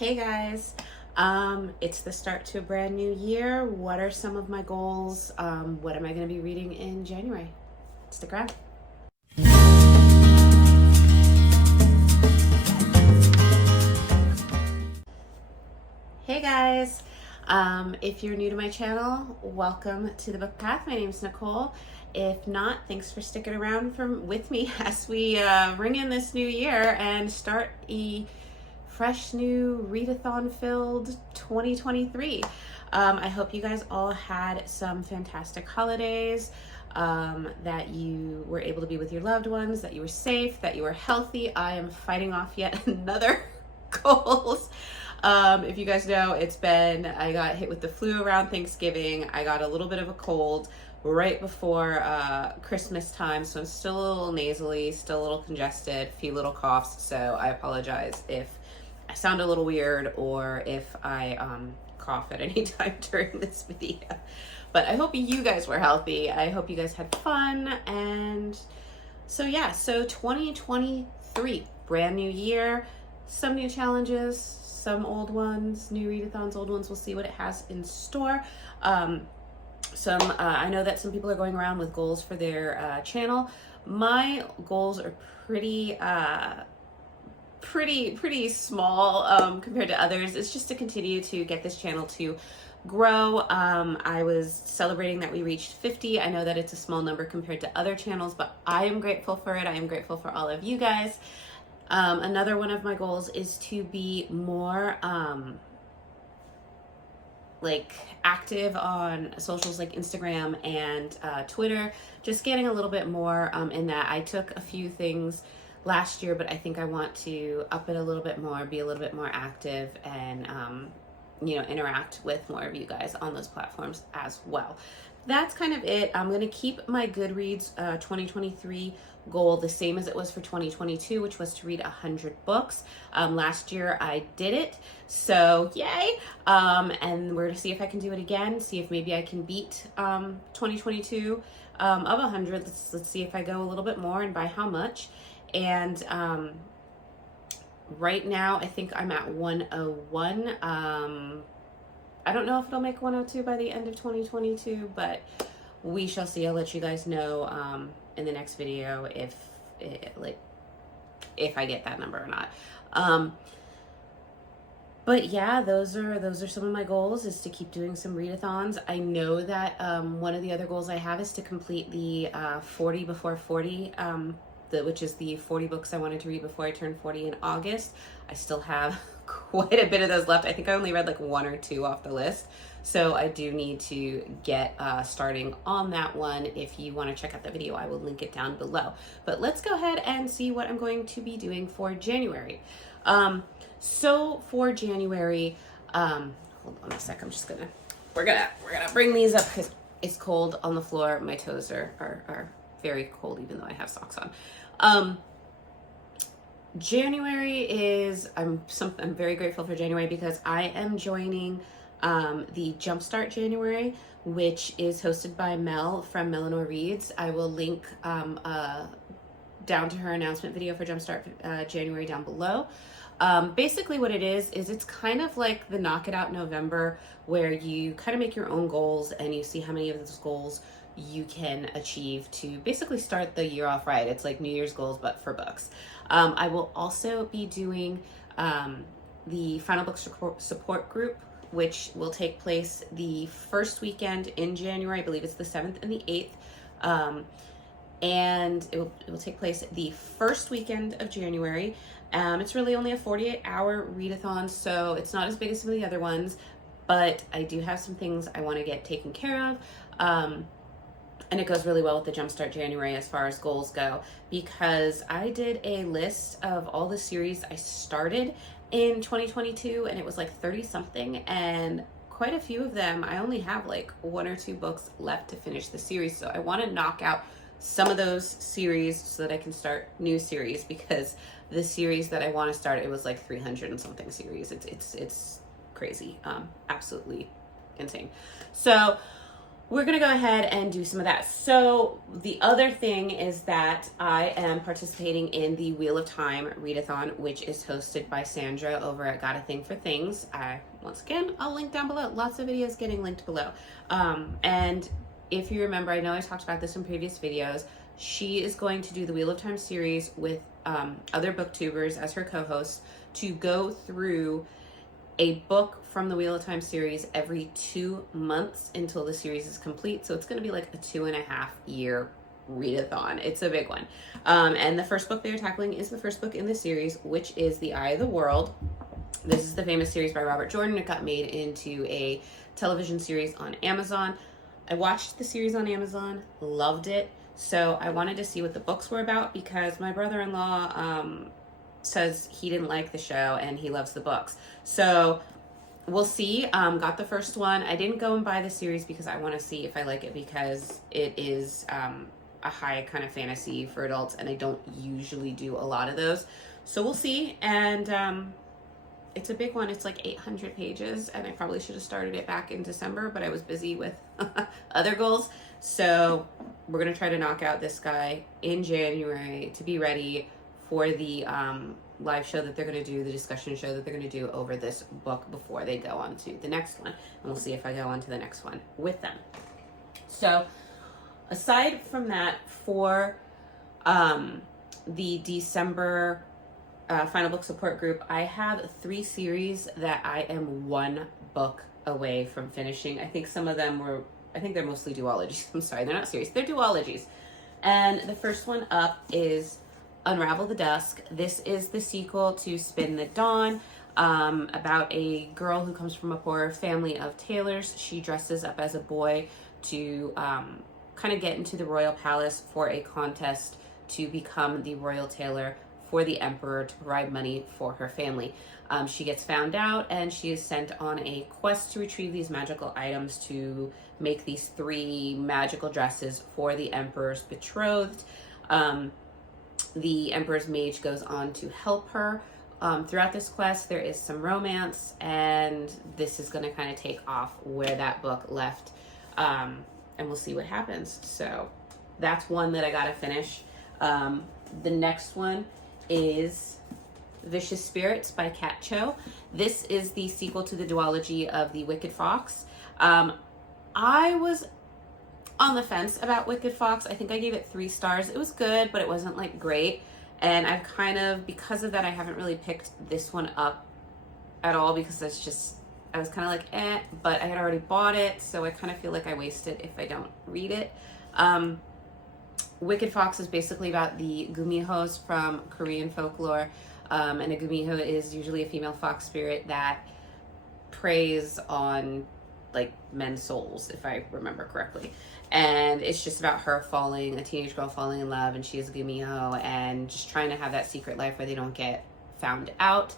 Hey guys, it's the start to a brand new year. What are some of my goals? What am I going to be reading in January? Stick around. Hey guys, if you're new to my channel, welcome to the Book Path. My name is Nicole. If not, thanks for sticking around with me as we ring in this new year and start a fresh new readathon filled 2023. I hope you guys all had some fantastic holidays, that you were able to be with your loved ones, that you were safe, that you were healthy. I am fighting off yet another cold. If you guys know, I got hit with the flu around Thanksgiving. I got a little bit of a cold right before Christmas time, so I'm still a little nasally, still a little congested, a few little coughs, so I apologize if I sound a little weird or if I cough at any time during this video. But I hope you guys were healthy. I hope you guys had fun. And so 2023, brand new year, some new challenges, some old ones, new readathons, old ones. We'll see what it has in store. I know that some people are going around with goals for their channel. My goals are pretty small compared to others. It's just to continue to get this channel to grow. I was celebrating that we reached 50. I know that it's a small number compared to other channels, but I am grateful for it. I am grateful for all of you guys. Another one of my goals is to be more active on socials like Instagram and Twitter, just getting a little bit more in that. I took a few things last year, but I think I want to up it a little bit more, be a little bit more active, and interact with more of you guys on those platforms as well. That's kind of it. I'm going to keep my Goodreads 2023 goal the same as it was for 2022, which was to read 100 books. Last year I did it, so yay. And we're going to see if I can do it again, see if maybe I can beat 2022 of 100. Let's see if I go a little bit more and by how much. And right now I think I'm at 101. I don't know if it'll make 102 by the end of 2022, but we shall see. I'll let you guys know in the next video if I get that number or not. But yeah, those are some of my goals, is to keep doing some readathons. I know that one of the other goals I have is to complete the 40 before 40, which is the 40 books I wanted to read before I turned 40 in August. I still have quite a bit of those left. I think I only read like one or two off the list. So I do need to get starting on that one. If you want to check out the video, I will link it down below. But let's go ahead and see what I'm going to be doing for January. So for January, hold on a sec. We're gonna bring these up because it's cold on the floor. My toes are very cold, even though I have socks on. January is, I'm very grateful for January because I am joining the Jumpstart January, which is hosted by Mel from Melanie Reads. I will link down to her announcement video for Jumpstart January down below. Basically what it is it's kind of like the Knock It Out November, where you kind of make your own goals and you see how many of those goals you can achieve to basically start the year off right. It's like New Year's goals, but for books. I will also be doing the Final Book Support Group, which will take place the first weekend in January. I believe it's the 7th and the 8th. And it will take place the first weekend of January. It's really only a 48-hour readathon, so it's not as big as some of the other ones, but I do have some things I want to get taken care of. And it goes really well with the Jumpstart January as far as goals go, because I did a list of all the series I started in 2022, and it was like 30 something, and quite a few of them I only have like one or two books left to finish the series. So I want to knock out some of those series so that I can start new series, because the series that I want to start, it was like 300 and something series. It's crazy, absolutely insane. So we're going to go ahead and do some of that. So the other thing is that I am participating in the Wheel of Time Readathon, which is hosted by Sandra over at Got a Thing for Things. Once again, I'll link down below. Lots of videos getting linked below. And if you remember, I know I talked about this in previous videos, she is going to do the Wheel of Time series with other booktubers as her co-hosts to go through a book from the Wheel of Time series every 2 months until the series is complete. So it's going to be like a 2.5 year readathon. It's a big one. And the first book they're tackling is the first book in the series, which is The Eye of the World. This is the famous series by Robert Jordan. It got made into a television series on Amazon. I watched the series on Amazon, loved it. So I wanted to see what the books were about because my brother-in-law says he didn't like the show and he loves the books. So we'll see. Got the first one. I didn't go and buy the series because I want to see if I like it because it is a high kind of fantasy for adults and I don't usually do a lot of those. So we'll see. And it's a big one. It's like 800 pages and I probably should have started it back in December, but I was busy with other goals. So we're going to try to knock out this guy in January to be ready for the live show that they're going to do, the discussion show that they're going to do over this book before they go on to the next one. And we'll see if I go on to the next one with them. So aside from that, for the December Final Book Support Group, I have 3 series that I am 1 book away from finishing. I think some of them were, I think they're mostly duologies. I'm sorry, they're not series, they're duologies. And the first one up is Unravel the Dusk. This is the sequel to Spin the Dawn, about a girl who comes from a poor family of tailors. She dresses up as a boy to kind of get into the royal palace for a contest to become the royal tailor for the emperor to provide money for her family. She gets found out and she is sent on a quest to retrieve these magical items to make these 3 magical dresses for the emperor's betrothed. The emperor's mage goes on to help her. Throughout this quest, there is some romance, and this is going to kind of take off where that book left, and we'll see what happens. So that's one that I got to finish. The next one is Vicious Spirits by Kat Cho. This is the sequel to the duology of The Wicked Fox. I was on the fence about Wicked Fox. I think I gave it 3 stars. It was good, but it wasn't like great. And I've kind of, because of that, I haven't really picked this one up at all because that's just, I was kind of like, but I had already bought it. So I kind of feel like I wasted if I don't read it. Wicked Fox is basically about the gumihos from Korean folklore. And a gumiho is usually a female fox spirit that preys on like men's souls, if I remember correctly. And it's just about her falling, a teenage girl falling in love, and she is a gumiho and just trying to have that secret life where they don't get found out.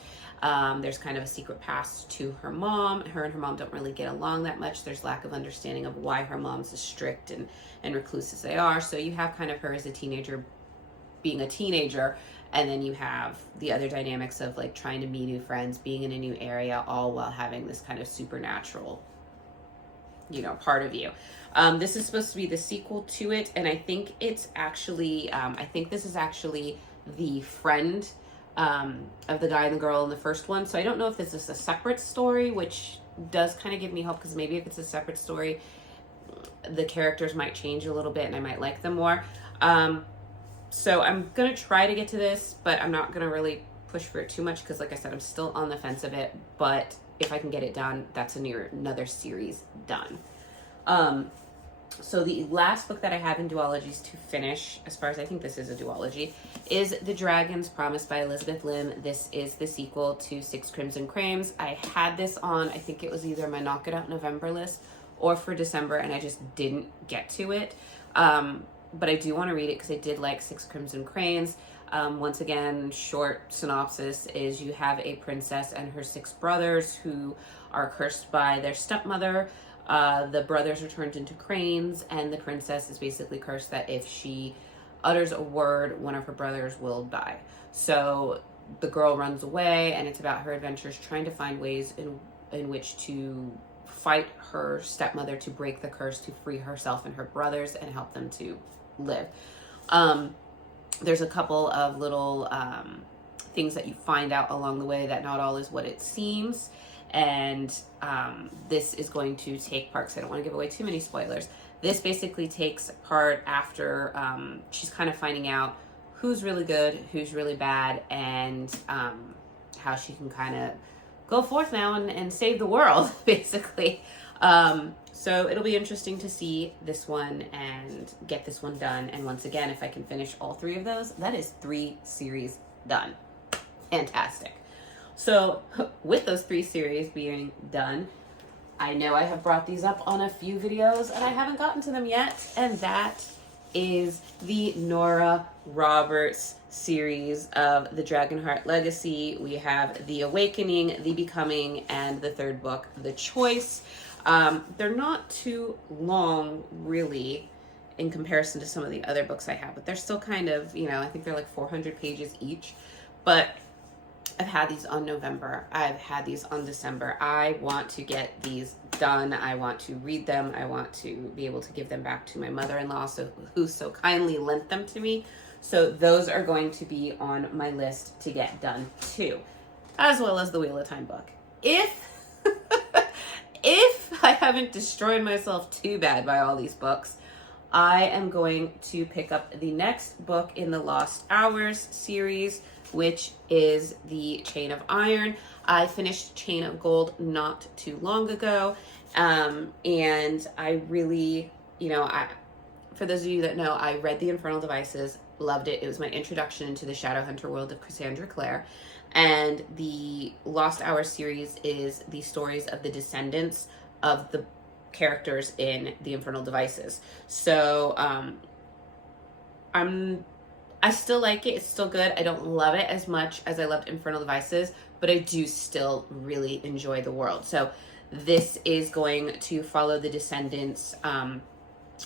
There's kind of a secret past to her mom. Her and her mom don't really get along that much. There's lack of understanding of why her mom's as strict and recluse as they are. So you have kind of her as a teenager being a teenager, and then you have the other dynamics of like trying to meet new friends, being in a new area, all while having this kind of supernatural, part of you. This is supposed to be the sequel to it, and I think it's actually, I think this is actually the friend of the guy and the girl in the first one. So I don't know if this is a separate story, which does kind of give me hope, because maybe if it's a separate story, the characters might change a little bit and I might like them more. So I'm going to try to get to this, but I'm not going to really push for it too much because, like I said, I'm still on the fence of it. But if I can get it done, that's another series done. So the last book that I have in duologies to finish, as far as I think this is a duology, is The Dragon's Promise by Elizabeth Lim. This is the sequel to 6 Crimson Crames. I had this on, I think it was either my Knock It Out November list or for December, and I just didn't get to it. But I do want to read it because I did like 6 Crimson Cranes. Once again, short synopsis is you have a princess and her 6 brothers who are cursed by their stepmother. The brothers are turned into cranes, and the princess is basically cursed that if she utters a word, one of her brothers will die. So the girl runs away, and it's about her adventures trying to find ways in which to fight her stepmother to break the curse, to free herself and her brothers and help them to live. There's a couple of little things that you find out along the way that not all is what it seems. And this is going to take part, because I don't want to give away too many spoilers. This basically takes part after she's kind of finding out who's really good, who's really bad, and how she can kind of go forth now and save the world, basically. So it'll be interesting to see this one and get this one done. And once again, if I can finish all 3 of those, that is 3 series done. Fantastic. So with those 3 series being done, I know I have brought these up on a few videos and I haven't gotten to them yet. And that is the Nora Roberts series of the Dragonheart Legacy. We have The Awakening, The Becoming, and the 3rd book, The Choice. They're not too long, really, in comparison to some of the other books I have, but they're still kind of, I think they're like 400 pages each. But I've had these on November. I've had these on December. I want to get these done. I want to read them. I want to be able to give them back to my mother-in-law, who so kindly lent them to me. So those are going to be on my list to get done too, as well as the Wheel of Time book. If I haven't destroyed myself too bad by all these books, I am going to pick up the next book in the Lost Hours series, which is the Chain of Iron. I finished Chain of Gold not too long ago, and I really, for those of you that know, I read The Infernal Devices, loved it. It was my introduction into the Shadowhunter world of Cassandra Clare. And the Lost Hours series is the stories of the descendants of the characters in The Infernal Devices. So I still like it. It's still good. I don't love it as much as I loved Infernal Devices, but I do still really enjoy the world. So this is going to follow the descendants.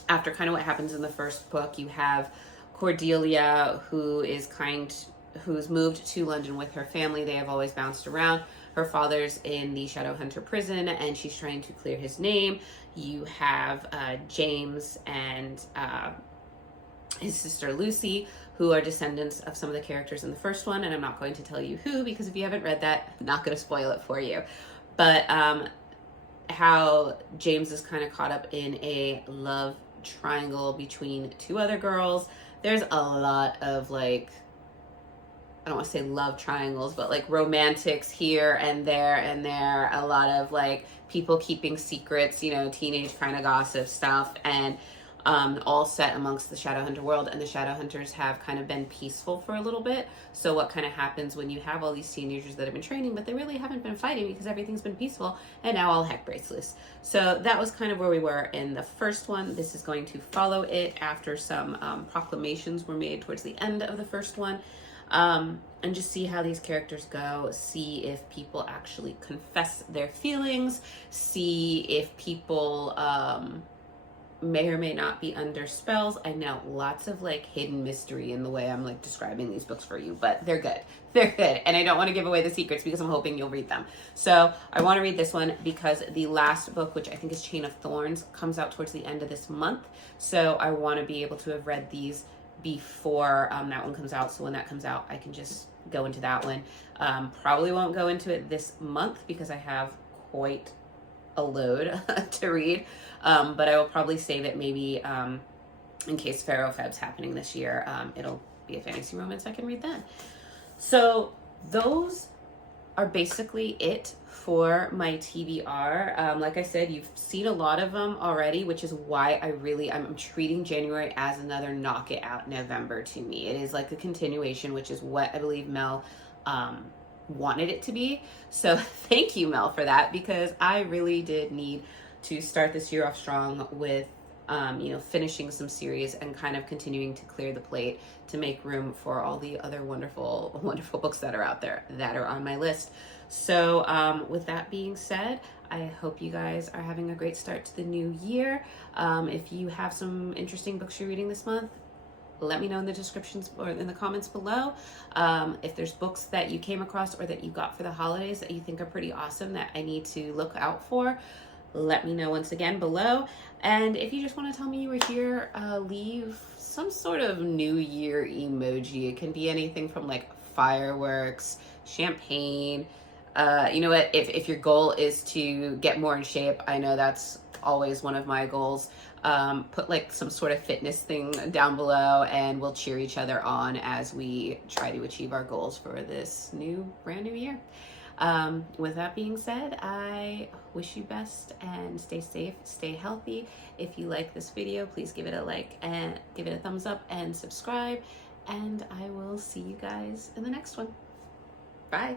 After kind of what happens in the 1st book, you have Cordelia, who's moved to London with her family. They have always bounced around. Her father's in the Shadowhunter prison, and she's trying to clear his name. You have James and his sister Lucy, who are descendants of some of the characters in the 1st one, and I'm not going to tell you who, because if you haven't read that, I'm not going to spoil it for you. But how James is kind of caught up in a love triangle between 2 other girls. There's a lot of I don't want to say love triangles, but romantics here and there, a lot of people keeping secrets, teenage kind of gossip stuff, and all set amongst the Shadowhunter world. And the Shadowhunters have kind of been peaceful for a little bit. So what kind of happens when you have all these teenagers that have been training, but they really haven't been fighting because everything's been peaceful, and now all heck breaks loose. So that was kind of where we were in the 1st one. This is going to follow it after some proclamations were made towards the end of the 1st one. And just see how these characters go, see if people actually confess their feelings, see if people may or may not be under spells. I know, lots of hidden mystery in the way I'm describing these books for you, but they're good. They're good. And I don't want to give away the secrets because I'm hoping you'll read them. So I want to read this one because the last book, which I think is Chain of Thorns, comes out towards the end of this month. So I want to be able to have read these before that one comes out. So when that comes out, I can just go into that one. Probably won't go into it this month because I have quite a load to read. But I will probably save it maybe in case Pharaoh Feb's happening this year. It'll be a fantasy romance I can read then. So those are basically it for my TBR. Like I said, you've seen a lot of them already, which is why I'm treating January as another knock it out November to me. It is like a continuation, which is what I believe Mel wanted it to be. So thank you, Mel, for that, because I really did need to start this year off strong with finishing some series and kind of continuing to clear the plate to make room for all the other wonderful, wonderful books that are out there that are on my list. So with that being said, I hope you guys are having a great start to the new year. If you have some interesting books you're reading this month, let me know in the descriptions or in the comments below. If there's books that you came across or that you got for the holidays that you think are pretty awesome that I need to look out for, let me know once again below. And if you just want to tell me you were here, leave some sort of New Year emoji. It can be anything from like fireworks, champagne. You know what? If your goal is to get more in shape, I know that's always one of my goals. Put like some sort of fitness thing down below, and we'll cheer each other on as we try to achieve our goals for this brand new year. With that being said, I wish you best and stay safe, stay healthy. If you like this video, please give it a like and give it a thumbs up and subscribe. And I will see you guys in the next one. Bye.